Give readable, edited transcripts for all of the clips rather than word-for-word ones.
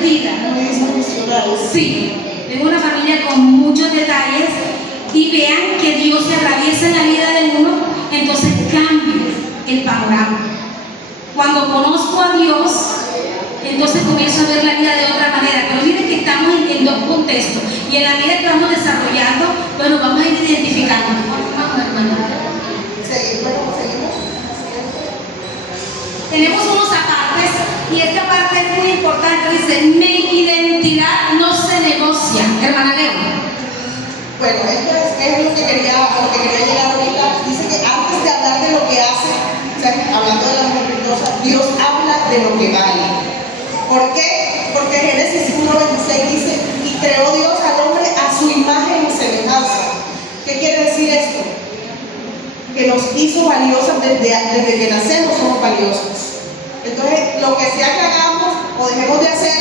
divertida. Sí, tengo una familia con muchos detalles y vean que Dios se atraviesa en la vida de uno, entonces cambia el panorama. Cuando conozco a Dios, entonces comienzo a ver la vida de otra manera. Pero miren que estamos en dos contextos y en la medida que vamos desarrollando, bueno, vamos a ir identificando. Vamos, hermano. Tenemos unos apartes y esta parte es muy importante. Dice, mi identidad no se negocia. Hermana Leo. Bueno, esto es lo que quería llegar ahorita. Dice que antes de hablar de lo que hace, o sea, hablando de la mujer virtuosa, Dios habla de lo que vale. ¿Por qué? Porque Génesis 1:26 dice, y creó Dios al hombre a su imagen y semejanza. ¿Qué quiere decir esto? Que nos hizo valiosas desde que nacemos, somos valiosos. Entonces, lo que sea que hagamos o dejemos de hacer,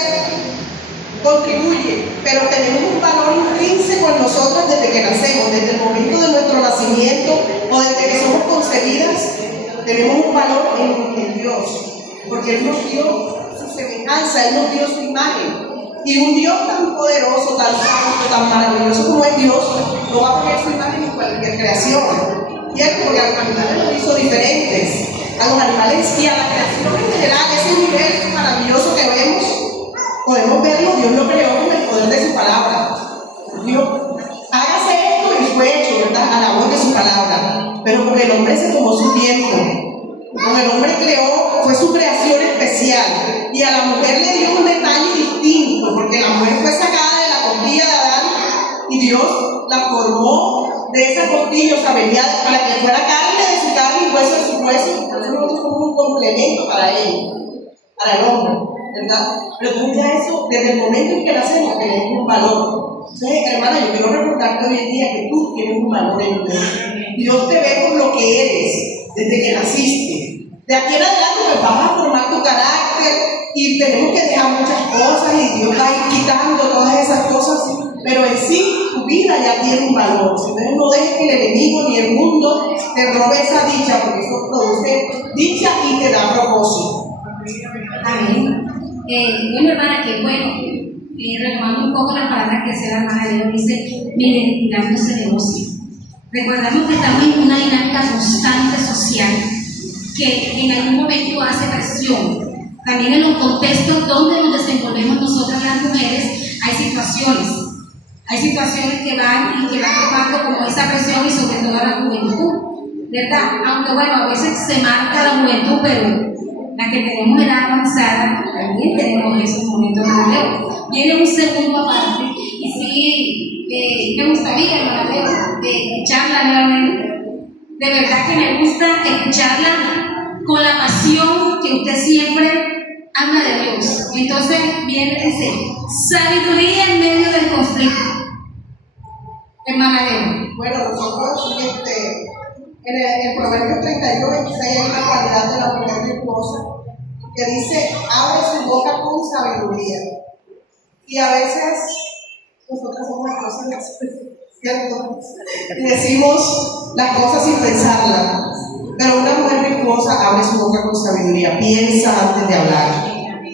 contribuye, pero tenemos un valor intrínseco en nosotros desde que nacemos, desde el momento de nuestro nacimiento o desde que somos concebidas, tenemos un valor en Dios, porque Él nos dio su semejanza, Él nos dio su imagen. Y un Dios tan poderoso, tan santo, tan maravilloso como es Dios, no va a poner su imagen en cualquier creación. ¿Cierto? Porque a los animales los hizo diferentes, a los animales y a la creación en general, ese universo maravilloso que vemos, podemos verlo, Dios lo creó con el poder de su palabra. Dios, hágase esto y fue hecho, ¿verdad? A la voz de su palabra. Pero porque el hombre se tomó su tiempo, como el hombre creó, fue su creación especial. Y a la mujer le dio un detalle distinto, porque la mujer fue sacada de la costilla de Adán y Dios la formó de esa costilla, o sea, venía para que fuera carne de su carne y hueso de su hueso. Entonces nosotros somos un complemento para él, para el hombre, ¿verdad? Pero entonces ya eso, desde el momento en que nacemos, tenemos un valor. Entonces, hermana, yo quiero recordarte hoy en día que tú tienes un valor en Dios. Dios te ve por lo que eres, desde que naciste. De aquí en adelante pues vas a formar tu carácter y tenemos que dejar muchas cosas y Dios va a ir quitando todas esas cosas, pero en sí tu vida ya tiene un valor. Entonces no dejes que el enemigo ni el mundo te robe esa dicha, porque eso produce dicha y te da propósito. Amén. Bueno, hermana, que bueno, retomando un poco las palabras que decía la hermana Leo, dice, mi identidad no se negocia. Recordamos que estamos en una dinámica constante social que en algún momento hace presión. También en los contextos donde nos desenvolvemos nosotras las mujeres hay situaciones que van y que van tomando como esa presión y sobre todo a la juventud, ¿verdad? Aunque bueno, a veces se marca la juventud, pero la que tenemos edad avanzada también tenemos esos momentos de relevo. Viene un segundo aparte y sí, me gustaría, hermana Leo, escucharla nuevamente. De verdad que me gusta escucharla con la pasión que usted siempre habla de Dios. Entonces viene y dice, sabiduría en medio del conflicto. Hermana Leo. Bueno, nosotros en el Proverbio 31:26 hay una cualidad de la mujer virtuosa que dice, abre su boca con sabiduría. Y a veces nosotras somos cosas, ¿cierto? Y decimos las cosas sin pensarlas. Pero una mujer virtuosa abre su boca con sabiduría, piensa antes de hablar.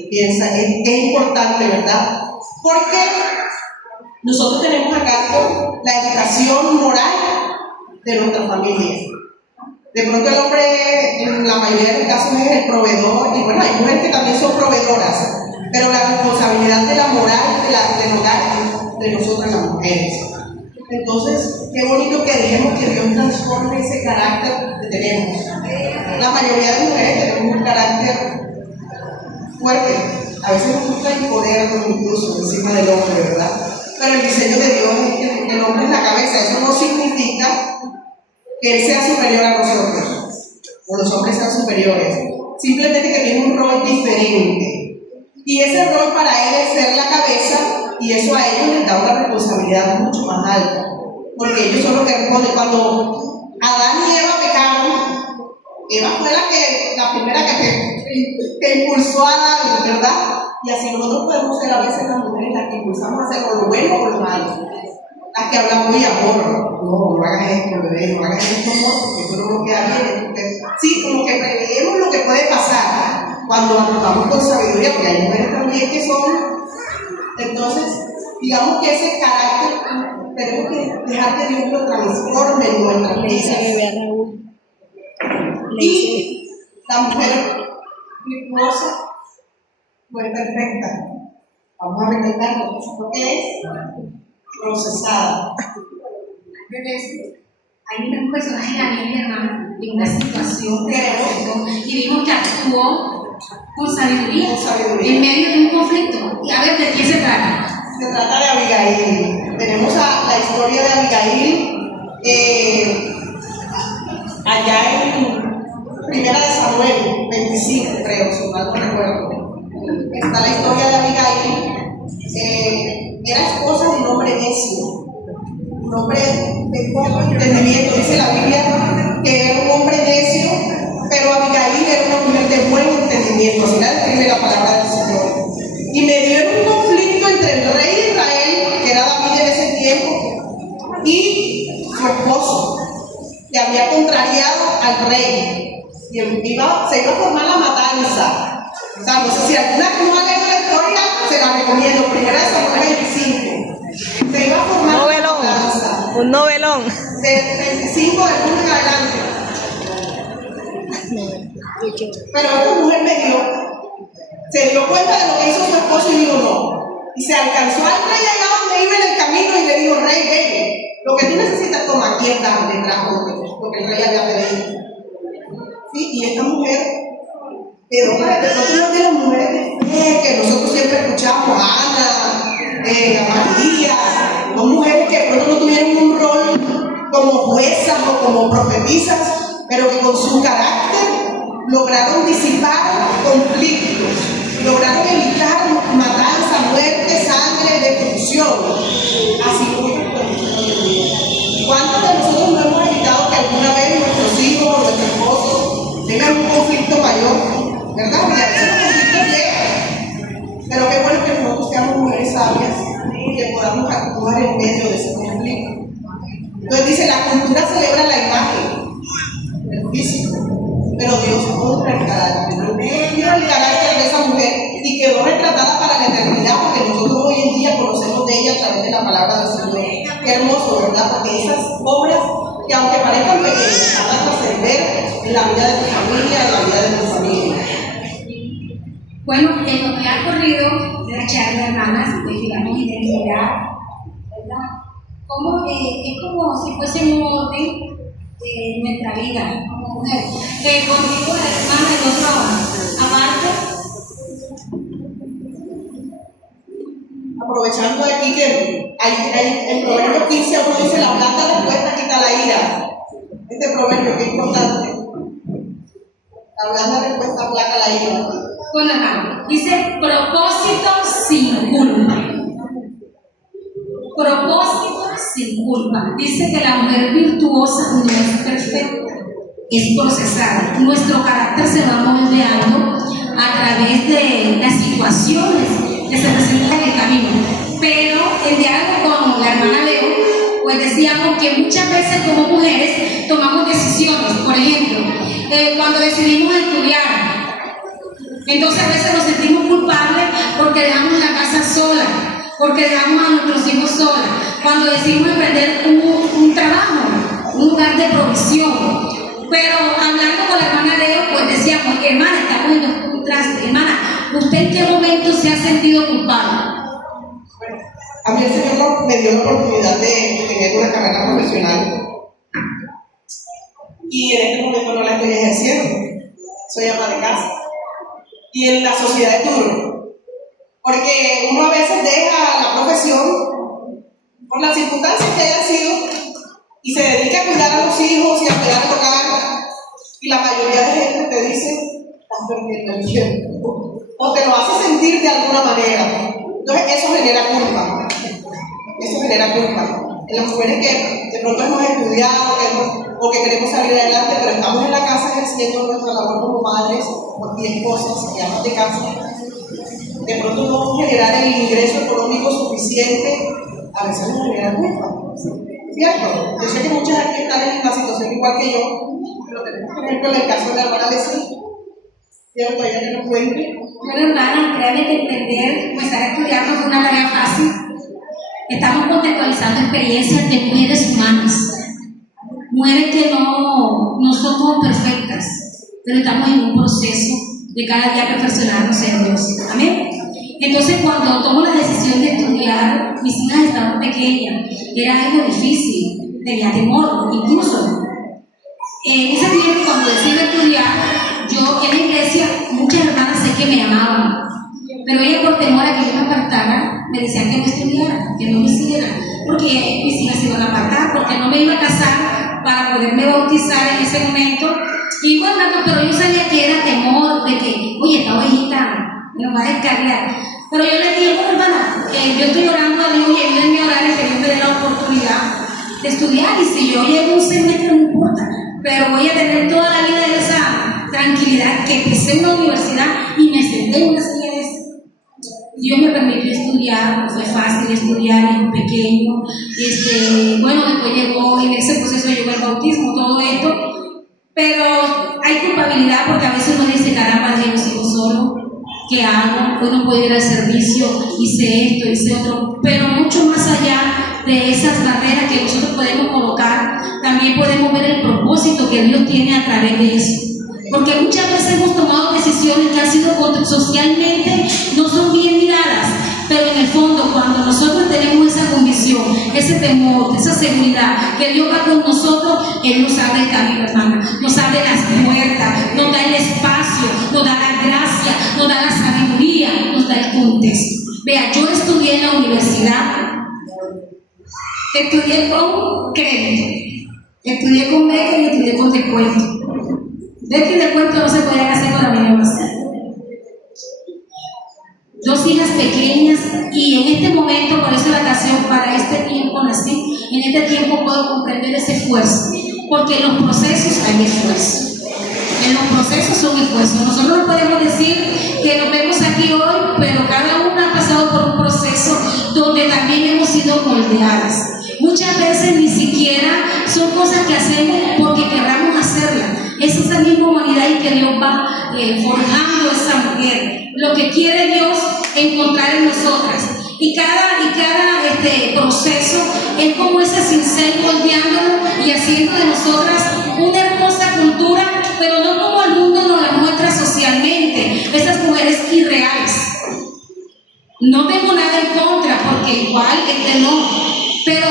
Piensa, es importante, ¿verdad? Porque nosotros tenemos a cargo la educación moral de nuestra familia. De pronto el hombre, en la mayoría de los casos, es el proveedor, y bueno, hay mujeres que también son proveedoras, pero la responsabilidad de la moral del hogar de nosotras las mujeres. Entonces, qué bonito que dejemos que Dios transforme ese carácter que tenemos. La mayoría de mujeres tenemos un carácter fuerte, a veces nos gusta imponernos incluso encima del hombre, ¿verdad? Pero el diseño de Dios es que el hombre es la cabeza. Eso no significa que él sea superior a nosotros o los hombres sean superiores, simplemente que tiene un rol diferente y ese rol para él es ser la cabeza y eso a ellos les da una responsabilidad mucho más alta porque ellos son los que responden. Cuando Adán y Eva pecaron, Eva fue la primera que impulsó a Adán, ¿verdad? Y así nosotros podemos ser a veces las mujeres las que impulsamos a hacer lo bueno o lo malo. Las que hablan muy amor, no hagas esto, bebé, no hagas esto, amor, porque eso no queda bien. Sí, como que preveemos lo que puede pasar cuando actuamos con sabiduría, porque hay mujeres también también que son, entonces, digamos que ese carácter tenemos que dejar que Dios lo transforme en nuestras vidas. Y la mujer virtuosa no es perfecta. Vamos a recalcarlo. ¿Lo que es? Procesada. Hay un personaje en la Biblia, hermano, de una situación que se presentó y vimos que actuó con sabiduría en medio de un conflicto. Y a ver, ¿de quién se trata? Se trata de Abigail. Tenemos la historia de Abigail allá en Primera de Samuel 25, creo, si mal no recuerdo. Está la historia de Abigail. Era esposa de un hombre necio, un hombre de poco entendimiento. Dice la Biblia que era un hombre necio, pero Abigail era una mujer de buen entendimiento. Así la describe la palabra del Señor. Y me dio un conflicto entre el rey de Israel, que era David en ese tiempo, y su esposo, que había contrariado al rey. Y se iba a formar la matanza. O sea, no sé si alguna que no ha leído la historia, se la recomiendo. Primera de Samuel 25. Se iba a formar novelón, la matanza. un novelón. Del 25 de junio en adelante. Pero esta mujer se dio cuenta de lo que hizo su esposo y dijo no. Y se alcanzó al rey allá donde iba en el camino y le dijo, rey, ven, lo que tú necesitas, toma, aquí está, le trajo lo que el rey había pedido. Sí, y esta mujer quedó para que nosotros de las mujeres de fe, que nosotros siempre escuchamos, Ana, María, son mujeres que de pronto no tuvieron un rol como juezas o como profetizas, pero que con su carácter lograron disipar conflictos, lograron evitar matanza, muerte, sangre, destrucción. Así como hoy en día. ¿Cuántos de nosotros no hemos evitado que alguna vez nuestros hijos o nuestros esposos tengan un conflicto mayor? ¿Verdad? Porque a veces los conflictos llegan. Pero qué bueno que nosotros seamos mujeres sabias y que podamos actuar en medio de ese conflicto. Entonces dice, la cultura celebra la imagen, el físico, pero Dios honra el carácter. Dios vio el carácter de esa mujer y quedó retratada para la eternidad, porque nosotros hoy en día conocemos de ella a través de la palabra del Señor. Qué hermoso, ¿verdad? Porque esas obras, que aunque parezcan pequeñas, van a trascender en la vida de tu familia, en la vida de tu familia. Bueno, en lo que ha corrido de la charla, hermanas, de digamos identidad, ¿verdad? Es como si fuese un orden de nuestra vida como mujer. Contigo, hermana, y otro aparte. Aprovechando aquí que en Proverbio 15 uno dice la blanda respuesta quita la ira. Este proverbio que es importante. La blanda respuesta aplaca la ira. Bueno, hermano, dice propósito sin culpa. Propósito sin culpa. Dice que la mujer virtuosa no es perfecta, es procesada. Nuestro carácter se va moldeando a través de las situaciones que se presentan en el camino. Pero en diálogo con la hermana Leo, pues decíamos que muchas veces como mujeres tomamos decisiones. Por ejemplo, cuando decidimos estudiar, entonces a veces nos sentimos culpables porque dejamos la casa sola, porque dejamos a nuestros hijos solas. Cuando decidimos emprender un trabajo, un lugar de provisión. Pero hablando con la hermana Leo, pues decíamos, hermana, estamos en un contraste. Hermana, ¿usted en qué momento se ha sentido culpable? Bueno, a mí el Señor me dio la oportunidad de tener una carrera profesional. Y en este momento no la estoy ejerciendo. Soy ama de casa. Y en la sociedad es duro, porque uno a veces deja la profesión por las circunstancias que hayan sido y se dedica a cuidar a los hijos y a cuidar el hogar, y la mayoría de gente te dice estás perdiendo el tiempo o te lo hace sentir de alguna manera. Entonces eso genera culpa, en las mujeres que de pronto hemos estudiado o que queremos salir adelante, pero estamos en la casa ejerciendo nuestra labor como madres y esposas y amas de casa. De pronto no generar el ingreso económico suficiente, a veces nos genera culpa. ¿Cierto? Yo sé que muchas aquí están en una situación igual que yo, pero tenemos, por ejemplo, en el caso de la hermana Leslie, ¿cierto? Ella que nos cuente Bueno, hermana, créanme que entender, comenzar a estudiar no fue una tarea fácil. Estamos contextualizando experiencias de mujeres humanas, mujeres que no somos perfectas, pero estamos en un proceso de cada día perfeccionarnos en Dios. Amén. Entonces, cuando tomo la decisión de estudiar, mis hijas estaban pequeñas, era algo difícil, tenía temor, incluso. En ese tiempo, cuando decidí estudiar, yo en la iglesia, muchas hermanas sé que me amaban, pero ellas por temor a que yo me apartara, me decían que no estudiara, que no me hiciera, porque mis hijas se iban a apartar, porque no me iba a casar para poderme bautizar en ese momento. Y bueno, pero yo sabía que era temor de que, oye, esta ovejita me va a descargar. Pero yo le dije, bueno, hermana, yo estoy orando a Dios y ayúdenme a orar y que Dios me dé la oportunidad de estudiar. Y si yo llego un semestre, no importa, pero voy a tener toda la vida de esa tranquilidad que empecé en una universidad y me senté en una silla de esa. Dios me permitió estudiar, fue fácil estudiar en pequeño. Bueno, después llegó, en ese proceso llegó el bautismo, todo esto. Pero hay culpabilidad porque a veces uno dice, caramba, Dios, sigo solo, ¿qué hago? Hoy no puedo ir al servicio, hice esto, hice otro. Pero mucho más allá de esas barreras que nosotros podemos colocar, también podemos ver el propósito que Dios tiene a través de eso. Porque muchas veces hemos tomado decisiones que han sido socialmente no son bien miradas, pero en el fondo cuando nosotros tenemos esa convicción, ese temor, esa seguridad que Dios va con nosotros, Él nos abre el camino, hermana, nos abre las puertas, nos da el espacio, nos da la gracia, nos da la sabiduría, nos da el contexto. Vea, yo estudié en la universidad, estudié con crédito, estudié con beca y estudié con descuento. Beca y descuento no se podían hacer con la misma base. 2 hijas pequeñas y en este momento, por esa vacación, para este tiempo nací, en este tiempo puedo comprender ese esfuerzo, porque en los procesos hay esfuerzo. En los procesos son esfuerzos. Nosotros no podemos decir que nos vemos aquí hoy, pero cada una ha pasado por un proceso donde también hemos sido moldeadas. Muchas veces ni siquiera son cosas que hacemos porque querramos hacerlas. Es esa misma humanidad y que Dios va forjando esa mujer. Lo que quiere Dios encontrar en nosotras. Y cada proceso es como ese cincel moldeándonos y haciendo de nosotras una hermosa cultura, pero no como el mundo nos la muestra socialmente. Esas mujeres irreales. No tengo nada en contra, porque igual no. Pero,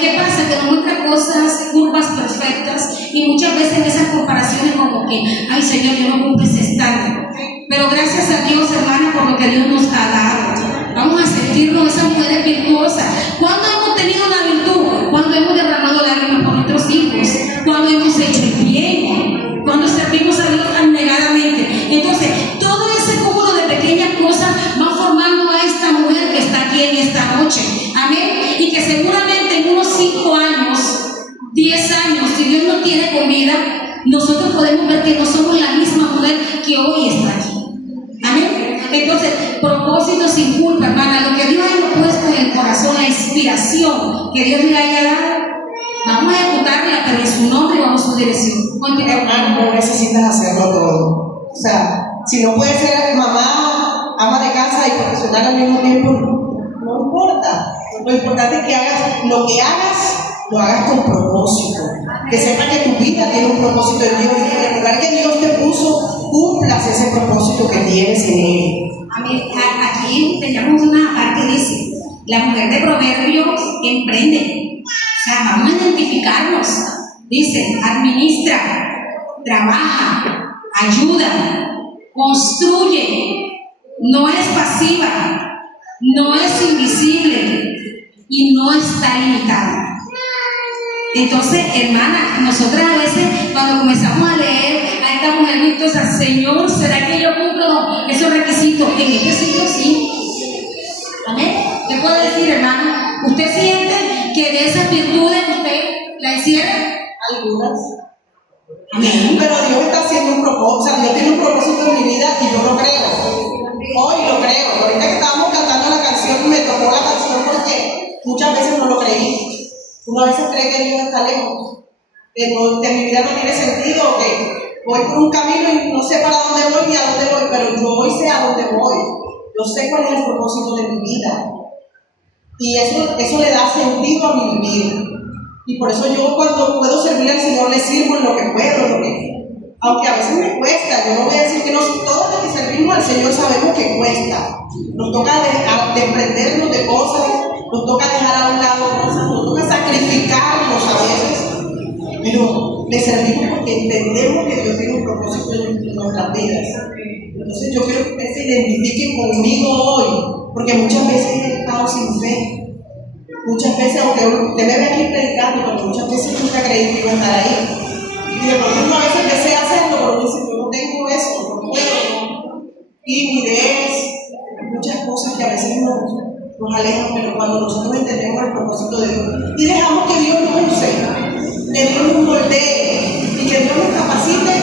¿qué pasa? Que nos muestra cosas, curvas perfectas, y muchas veces en esas comparaciones como que, ay Señor, yo no cumplo ese estándar. Pero gracias a Dios, hermana, por lo que Dios nos ha dado. Vamos a sentirnos esas mujeres virtuosas. ¿Cuándo hemos tenido una virtud? Cuando hemos derramado lágrimas por nuestros hijos, cuando hemos hecho el bien, cuando servimos a Dios abnegadamente. Entonces, todo ese cúmulo de pequeñas cosas va formando a esta mujer que está aquí en esta noche. Amén. Y que seguramente en unos 5 años, 10 años, si Dios nos tiene con vida, nosotros podemos ver que no somos la misma mujer que hoy está aquí. Amén. Entonces, propósito sin culpa, hermana. Lo que Dios haya puesto en el corazón, la inspiración que Dios le haya dado, vamos a ejecutarla, pero en su nombre y vamos a su dirección. Hermano, no necesitas hacerlo todo. O sea, si no puedes ser mamá, ama de casa y profesional al mismo tiempo, no importa. Lo importante es que hagas lo que hagas, lo hagas con propósito. Que sepas que tu vida tiene un propósito en Dios y que en el lugar que Dios te puso, cumplas ese propósito que tienes en Él. Amén. Aquí teníamos una parte que dice, la mujer de Proverbios emprende. O sea, vamos a identificarnos. Dice, administra, trabaja, ayuda, construye, no es pasiva, no es invisible y no está limitada. Entonces, hermana, nosotras a veces cuando comenzamos a leer a esta mujer virtuosa, Señor, ¿será que yo cumplo esos requisitos? En este siglo sí. Amén. ¿Qué puedo decir, hermano? ¿Usted siente que de esas virtudes usted la hiciera? Algunas. Amén. Pero Dios está haciendo un propósito, o sea, Dios tiene un propósito en mi vida y yo lo creo. Hoy lo creo. Ahorita que estábamos cantando la canción, me tocó la canción porque muchas veces no lo creí. Uno a veces cree que Dios está lejos, que mi vida no tiene sentido, voy por un camino y no sé para dónde voy ni a dónde voy, pero yo hoy sé a dónde voy. Yo sé cuál es el propósito de mi vida. Y eso le da sentido a mi vivir. Y por eso yo cuando puedo servir al Señor le sirvo en lo que puedo, aunque a veces me cuesta. Yo no voy a decir que no, todos los que servimos al Señor sabemos que cuesta. Nos toca desprendernos de cosas, nos toca dejar a un lado cosas, nos toca sacrificarnos a veces, pero le servimos porque entendemos que Dios tiene un propósito en nuestras vidas. Entonces yo quiero que ustedes se identifiquen conmigo hoy, porque muchas veces he estado sin fe. Muchas veces, aunque usted me ve aquí predicando, pero muchas veces nunca creí que iba a estar ahí. Y de pronto a veces empecé a hacerlo, pero dice, yo no tengo eso, no puedo, no. Timidez, muchas cosas que a veces nos alejan, pero cuando nosotros entendemos el propósito de Dios y dejamos que Dios nos use, que Dios nos moldee y que Dios nos capacite,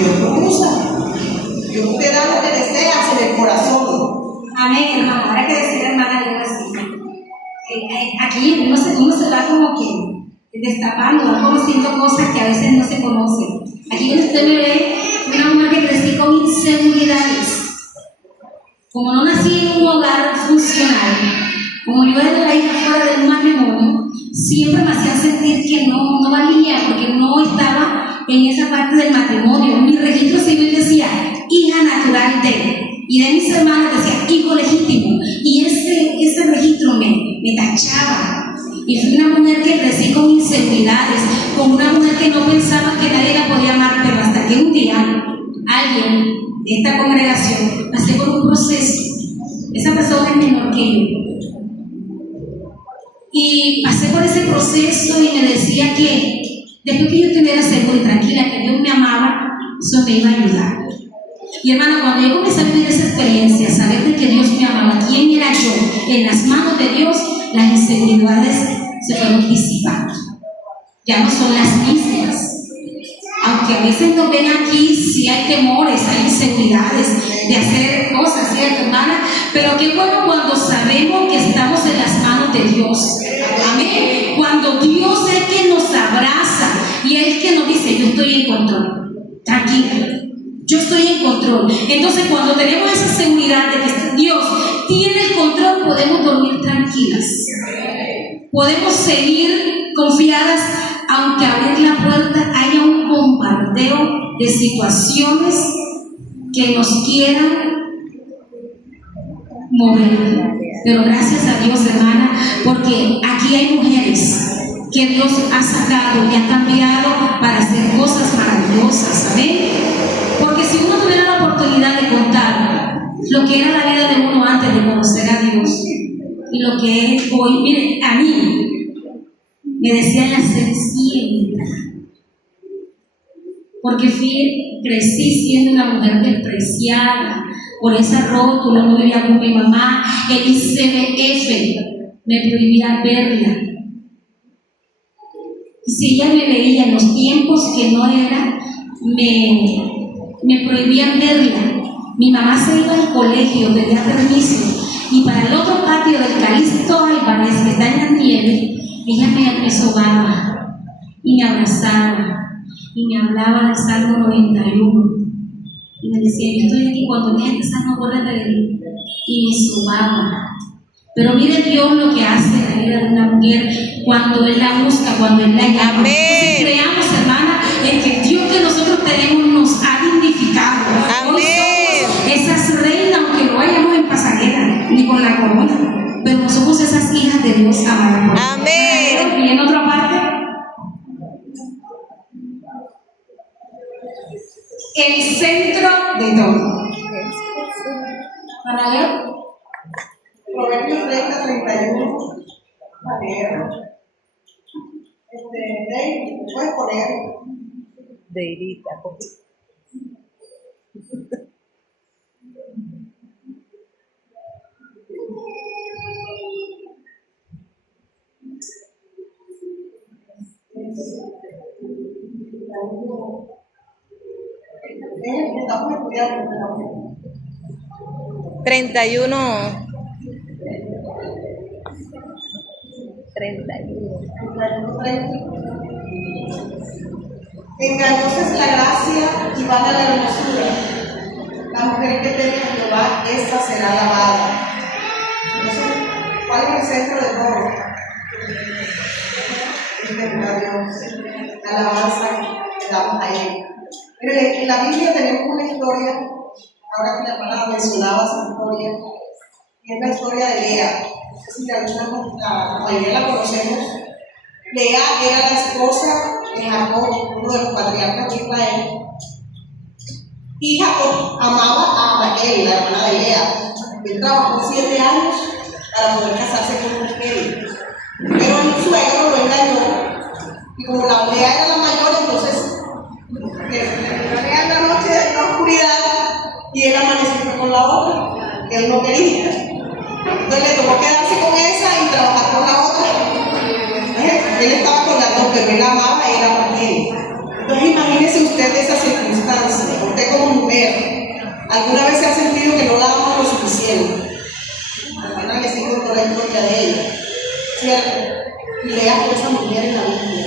Dios nos usa. Dios te da lo que deseas en el corazón. Amén, hermano. Ahora que decir, hermana, yo así. Aquí uno se va como que destapando, va conociendo cosas que a veces no se conocen. Aquí donde usted me ve, una mujer que crecí con inseguridades. Como no nací en un hogar funcional, como yo era la hija fuera del matrimonio, siempre me hacían sentir que no valía, porque no estaba en esa parte del matrimonio. Mi registro civil decía hija natural de, y de mis hermanos decía hijo legítimo, y ese registro me tachaba. Y fui una mujer que crecí con inseguridades, con una mujer que no pensaba que nadie la podía amar, pero hasta que un día alguien de esta congregación pasé por un proceso. Esa persona es menor que yo. Y pasé por ese proceso y me decía que después que yo estuviera segura y tranquila que Dios me amaba, eso me iba a ayudar. Y hermano, cuando yo comencé a vivir esa experiencia, saber de que Dios me amaba, quién era yo, en las manos de Dios, las inseguridades se fueron disipando. Ya no son las mismas. Aunque a veces nos ven aquí, sí hay temores, hay inseguridades de hacer cosas, ¿cierto, hermana? Pero qué bueno cuando sabemos que estamos en las manos de Dios. Amén. Cuando Dios es el que nos abraza y es el que nos dice, yo estoy en control. Tranquila. Yo estoy en control. Entonces, cuando tenemos esa seguridad de que Dios tiene el control, podemos dormir tranquilas. Podemos seguir confiadas, aunque abrir la puerta haya un bombardeo de situaciones que nos quieran mover. Pero gracias a Dios, hermana, porque aquí hay mujeres que Dios ha sacado y ha cambiado para hacer cosas maravillosas. ¿Amén? Porque si uno tuviera la oportunidad de contar lo que era la vida de uno antes de conocer a Dios y lo que es hoy, miren, a mí me decían la Cenicienta, porque crecí siendo una mujer despreciada por esa rótula, no vivía con mi mamá, el ICBF me prohibía verla. Y si ella me veía en los tiempos que no era, me prohibían verla. Mi mamá se iba al colegio, pedía permiso, y para el otro patio del Calixto Álvarez, que está en la nieve, ella me sobaba y me abrazaba y me hablaba del Salmo 91 y me decía, yo estoy aquí cuando veas que Salmo vuelve a reír, y me sobaba. Pero mire Dios lo que hace en la vida de una mujer cuando Él la busca, cuando Él la llama. Amén. Entonces creamos, hermana, en que Dios que nosotros tenemos nos ha dignificado. Amén. Hoy somos esas reinas, aunque no vayamos en pasajera ni con la corona, pero no somos esas hijas de Dios amadas. Amén. Y en otra parte, el centro de todo. ¿Para leer? Proverbios 30:31. A ver. Puedes poner. Deirita. Estamos estudiando. 31. 31. Engañosa es la gracia y vana la hermosura. La mujer que teme a Jehová, esta será alabada. Entonces, ¿cuál es el centro de todo? Es temer a Dios, la alabanza que damos a Él. Pero en la Biblia tenemos una historia, ahora que la hermana mencionaba esa historia, y es la historia de Lea. No sé si la mayoría la conocemos. Lea era la esposa de Jacob, uno de los patriarcas de Israel. Y Jacob amaba a Raquel, la hermana de Lea. Él trabajó 7 años para poder casarse con Raquel. Pero el suegro lo engañó. Y como la Lea era la mayor, entonces Lea en la noche en la oscuridad y él amaneció con la otra, que él no quería. Entonces le tocó quedarse con esa y trabajar con la otra. Él estaba con las dos, pero él amaba a él a Raquel. Entonces imagínese usted esa circunstancia. Usted como mujer, ¿alguna vez se ha sentido que no la ama lo suficiente? Alguna vez se encontró la historia de ella, ¿cierto? Y Lea fue esa mujer en la Biblia,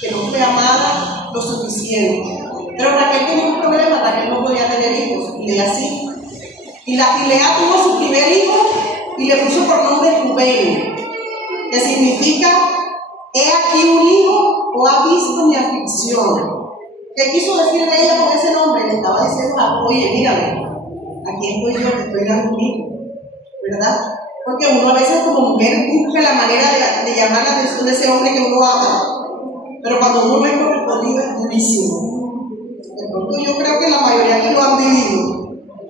que no fue amada lo suficiente. Pero Raquel tenía un problema, Raquel no podía tener hijos, y Lea sí. Y Lea tuvo su primer hijo y le puso por nombre Rubén, que significa: he aquí un hijo, o ha visto mi aflicción. ¿Qué quiso decirle ella con ese nombre? Le estaba diciendo: oye, mírame, aquí estoy yo, te estoy dando un hijo, ¿verdad? Porque uno a veces como mujer busca la manera de llamar la atención de ese hombre que uno ama, pero cuando uno no es correspondido es durísimo. De pronto yo creo que la mayoría aquí lo han vivido.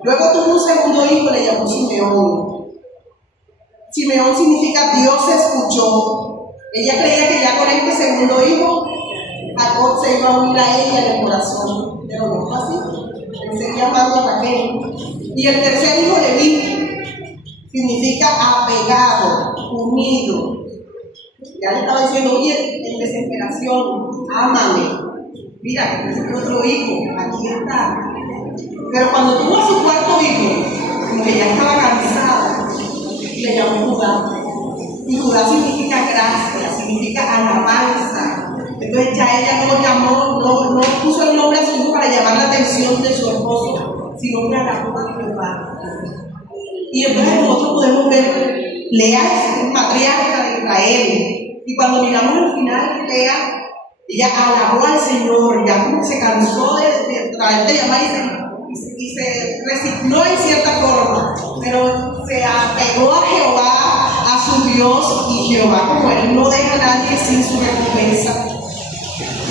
Luego tuvo un segundo hijo, le llamó Simeón. Simeón significa Dios escuchó. Ella creía que ya con este segundo hijo, Jacob se iba a unir a ella en el corazón, pero no fue así. Él seguía amando a Raquel. Y el tercer hijo, Leví, significa apegado, unido. Ya le estaba diciendo: oye, en desesperación, ámame. Mira, que necesito otro hijo, aquí está. Pero cuando tuvo a su cuarto hijo, como que ya estaba cansada, le llamó Judá. Y Judá significa gracia, significa alabanza. Entonces ya ella no llamó, no puso el nombre a su hijo para llamar la atención de su esposo, sino que alabó a Jehová. Y entonces nosotros podemos ver, Lea es matriarca de Israel. Y cuando miramos el final de Lea, ella alabó al Señor, ya como se cansó de tratar de llamar y se resignó en cierta forma, pero se apegó a Jehová, a su Dios, y Jehová, como él no deja a nadie sin su recompensa.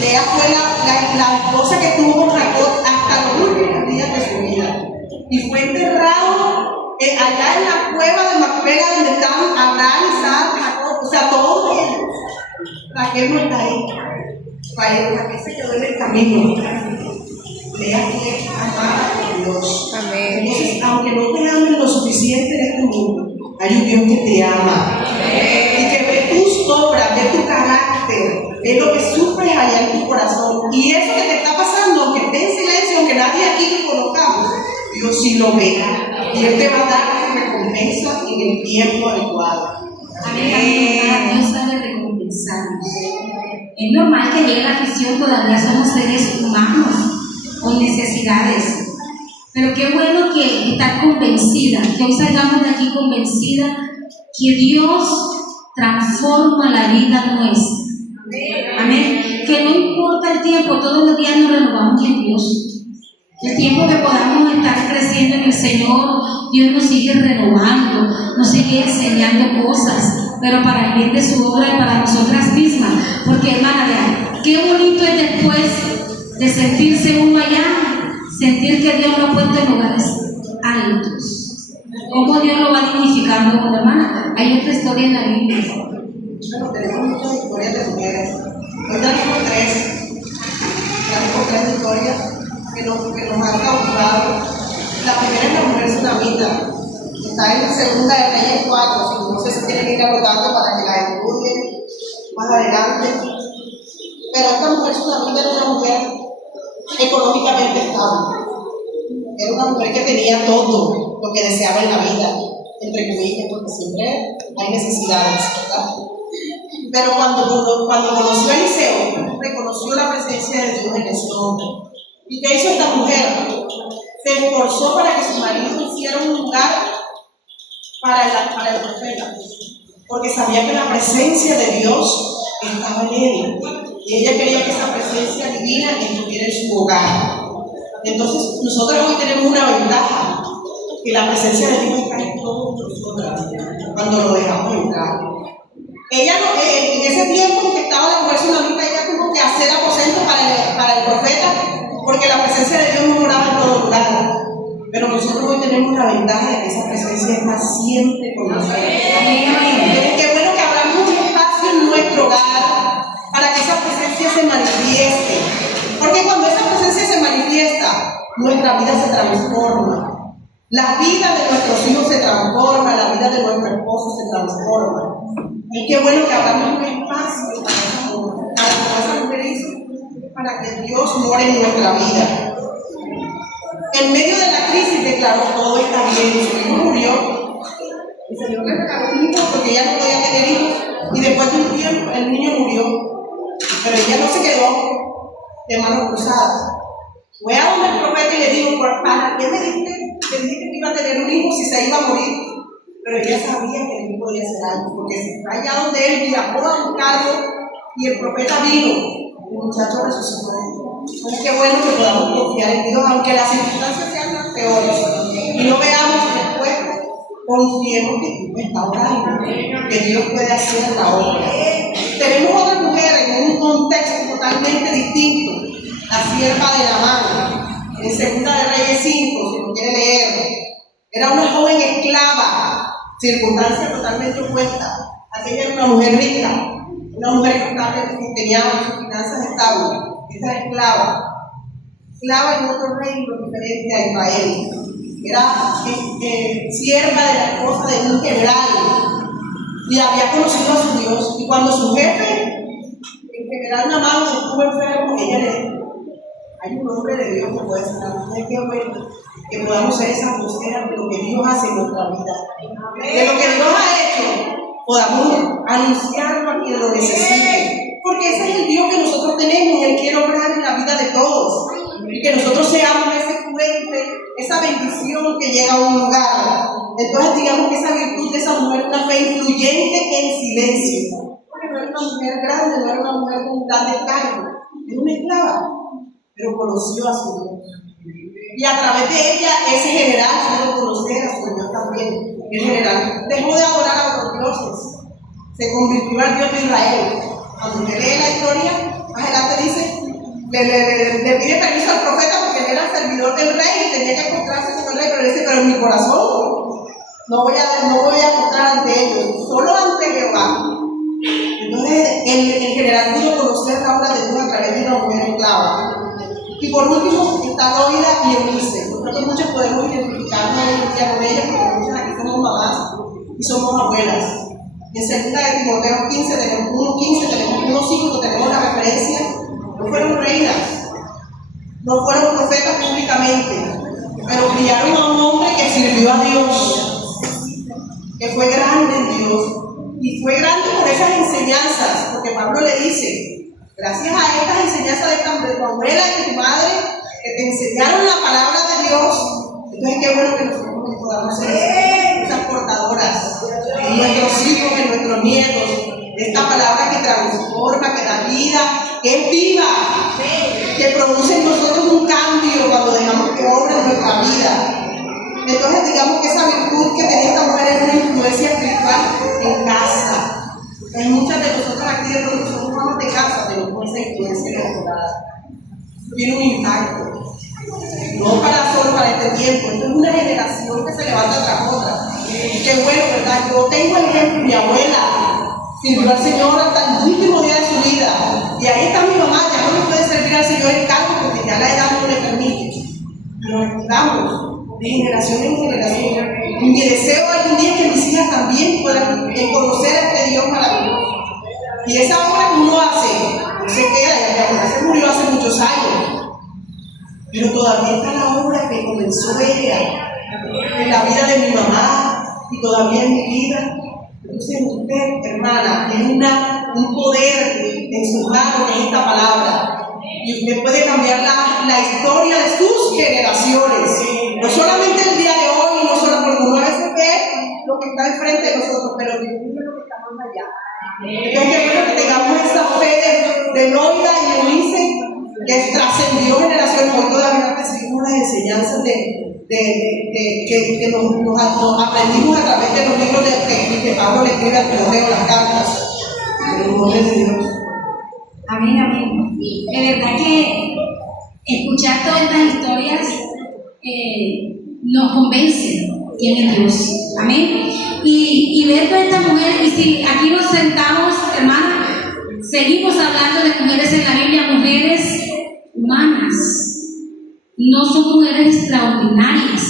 Lea fue la esposa que tuvo con Jacob hasta los últimos días de su vida, y fue enterrado allá en la cueva de Macpela, donde estaban Abraham, Isaac, Jacob, o sea, todos ellos. Raquel no está ahí. Raquel se quedó en el camino. Lea fue amada por Dios. Amén. Entonces, aunque no te amen lo suficiente en este mundo, hay un Dios que te ama. Amén. Y que ve tus obras, ve tu carácter, ve lo que sufres allá en tu corazón. Y eso que te está pasando, aunque esté en silencio, aunque nadie aquí lo conozcamos, Dios sí lo ve. Y Él te va a dar tu recompensa en el tiempo adecuado. Amén. Dios sabe recompensarnos. Es normal que llegue la aflicción, todavía somos seres humanos con necesidades. Pero qué bueno que estar convencida, que hoy salgamos de aquí convencida que Dios transforma la vida nuestra. Amén. Que no importa el tiempo, todos los días nos renovamos en Dios. El tiempo que podamos estar creciendo en el Señor, Dios nos sigue renovando, nos sigue enseñando cosas, pero para el bien de su obra y para nosotras mismas. Porque, hermana, vean, qué bonito es después de sentirse uno allá, sentir que Dios lo ha puesto en lugares altos. ¿Cómo Dios lo va dignificando, hermana? Hay otra historia en la Biblia. Bueno, tenemos muchas historias de mujeres. Hoy trajimos tres historias que nos han cautivado. La primera es la mujer tsunamita. Está en la segunda de Reyes 4. No sé si tienen que ir anotando para que la estudien más adelante. Pero esta mujer tsunamita era una mujer económicamente estable. Era una mujer que tenía todo lo que deseaba en la vida, entre comillas, porque siempre hay necesidades, ¿verdad? Pero cuando conoció a Eliseo, un hombre reconoció la presencia de Dios en ese hombre. ¿Y qué hizo esta mujer? Se esforzó para que su marido hiciera un lugar para el profeta, porque sabía que la presencia de Dios estaba en él. Y ella quería que esa presencia divina estuviera en su hogar. Entonces, nosotros hoy tenemos una ventaja, que la presencia de Dios está en todos nosotros cuando lo dejamos entrar. Ella no, en ese tiempo en que estaba la mujer tsunamita, ella tuvo que hacer aposento para el profeta, porque la presencia de Dios no moraba en todo lugar. Pero nosotros hoy tenemos la ventaja de que esa presencia está siempre con nosotros. Entonces, qué bueno que abramos un espacio en nuestro hogar para que esa presencia se manifieste. Porque cuando esa presencia se manifiesta, nuestra vida se transforma. La vida de nuestros hijos se transforma, la vida de nuestro esposo se transforma. Y qué bueno que abramos un espacio para esa mujer hizo, para que Dios more en nuestra vida. En medio de la crisis declaró: todo está bien. Su hijo murió. Y el Señor le regaló un hijo porque ella no podía tener hijos. Y después de un tiempo el niño murió. Pero ella no se quedó de manos cruzadas. Fue a donde el profeta y le dijo: ¿para qué me dijiste que iba a tener un hijo si se iba a morir? Pero ella sabía que él podía hacer algo, porque se fue allá donde él viajó a buscarlo y el profeta vino. El muchacho resucitó. Entonces, qué bueno que podamos confiar en Dios, aunque las circunstancias sean las peores y no veamos respuesta. Confiemos que Dios está orando, que Dios puede hacer la obra. Tenemos otra mujer en un contexto totalmente distinto, la sierva de Naamán, en Segunda de Reyes 5, si lo quiere leer. Era una joven esclava, circunstancia totalmente opuesta. Aquella era una mujer rica, una mujer que tenía sus finanzas estables. Esa era esclava en otro reino diferente a Israel. Era sierva de la esposa de un general y había conocido a su Dios. Y cuando su jefe, el general Naamán, estuvo enfermo, ella le dijo: hay un hombre de Dios que puede sanar. Qué bueno que podamos ser esas voceras de lo que Dios hace en nuestra vida. De lo que Dios ha hecho, podamos anunciarlo a quien lo necesite. Porque ese es el Dios que nosotros tenemos y Él quiere obrar en la vida de todos. Y que nosotros seamos ese puente, esa bendición que llega a un lugar. Entonces, digamos que esa virtud de esa mujer, una fe influyente en silencio. Porque no era una mujer grande, no era una mujer con un grande cargo, era una esclava, pero conoció a su Dios. Y a través de ella, ese general pudo conocer a su Dios también. El general dejó de adorar a otros dioses, se convirtió al Dios de Israel. Cuando usted lee la historia, más adelante dice, le pide permiso al profeta porque él era servidor del rey y tenía que encontrarse con el rey, pero le dice: pero en mi corazón no voy a acostar ante ellos, solo ante Jehová. Entonces el general pudo conocer la obra de Dios a través de una mujer esclava. Y por último está Loida y Eunice. Yo creo que muchos podemos identificarnos hoy en día con ellas, porque muchas aquí somos mamás y somos abuelas. En 2 de Timoteo 15 tenemos 1:15, tenemos 1:5, tenemos la referencia. No fueron reinas, no fueron profetas públicamente, pero criaron a un hombre que sirvió a Dios, que fue grande en Dios. Y fue grande por esas enseñanzas, porque Pablo le dice: gracias a estas enseñanzas de tu abuela y de tu madre, que te enseñaron la palabra de Dios. Entonces, qué bueno que nosotros podamos ser esas portadoras en nuestros hijos, en nuestros nietos, esta palabra que transforma, que da vida, que es viva, que produce en nosotros un cambio cuando dejamos que obre en nuestra vida. Entonces, digamos que esa virtud que tenía esta mujer es una influencia espiritual en casa. Hay muchas de nosotros aquí de donde somos mamás de casa, tenemos esa influencia espiritual. Tiene un impacto. No solo para este tiempo, esto es una generación que se levanta tras otra. Qué bueno, ¿verdad? Yo tengo el ejemplo, mi abuela sirvió al Señor hasta el último día de su vida. Y ahí está mi mamá, ya no le puede servir al Señor en cargo porque ya la edad no le permite. Pero estamos de generación en generación. Y mi deseo algún día es que mis hijas también puedan conocer a este Dios maravilloso. Y esa obra que uno hace, no se queda, ya que abuela se murió hace muchos años. Pero todavía está la obra que comenzó ella en la vida de mi mamá y todavía en mi vida. Entonces usted, hermana, tiene una un poder en sus manos, en esta palabra. Y usted puede cambiar la historia de sus generaciones. No solamente el día de hoy, no solo porque uno a veces ve lo que está enfrente de nosotros, pero Dios es lo que está más allá. Entonces, qué bueno que tengamos esa fe de Loida y Eunice, que trascendió generaciones. Hoy todavía recibimos las enseñanzas que nos aprendimos a través de los libros que Pablo le escribe al Timoteo, las cartas. Pero no es Dios. Amén, amén. De verdad que escuchar todas estas historias nos convence quién es Dios. Amén. Y ver todas estas mujeres, y si aquí nos sentamos, hermanos, seguimos hablando de mujeres en la Biblia, mujeres humanas. No son mujeres extraordinarias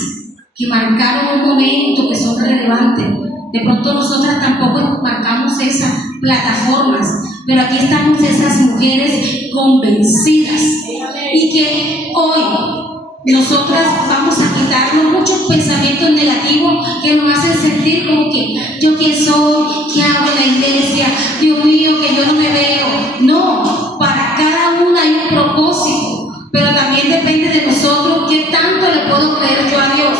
que marcaron un momento, que son relevantes. De pronto nosotras tampoco marcamos esas plataformas, pero aquí estamos esas mujeres convencidas y que hoy nosotras vamos a quitarnos muchos pensamientos negativos que nos hacen sentir como que yo quién soy, qué hago en la iglesia, Dios mío, que yo no me veo. No, para cada una hay un propósito, pero también depende de nosotros qué tanto le puedo creer yo a Dios.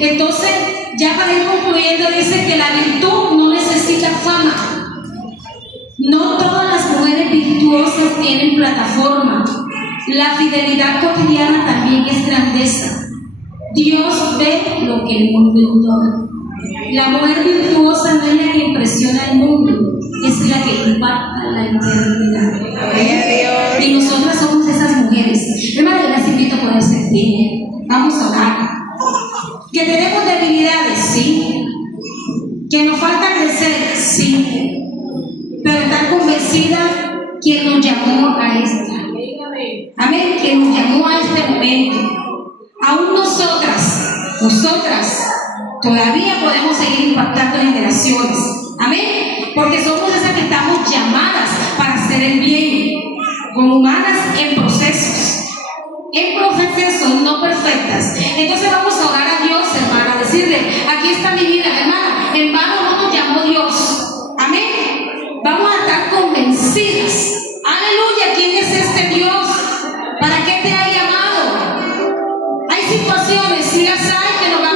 Entonces, ya para ir concluyendo, dice que la virtud no necesita fama. No todas las mujeres virtuosas tienen plataforma. La fidelidad cotidiana también es grandeza. Dios ve lo que el mundo ignora. La mujer virtuosa no es la que impresiona al mundo, es la que impacta la eternidad. Y nosotras somos esas mujeres. Hermano, yo las invito a ponerse en pie. Vamos a orar. Que tenemos debilidades, sí. Que nos falta crecer, sí. Pero estar convencida quien nos llamó a esta. Amén, quien nos llamó a este momento. Aún nosotras todavía podemos seguir impactando generaciones. Amén, porque somos esas que estamos llamadas para hacer el bien, como humanas en procesos, no perfectas. Entonces vamos a orar a Dios, hermana, a decirle, aquí está mi vida, hermana, en vano no nos llamó Dios. Amén. Vamos a estar convencidas. Aleluya, ¿quién es este Dios? ¿Para qué te ha llamado? Hay situaciones, si las hay, que nos van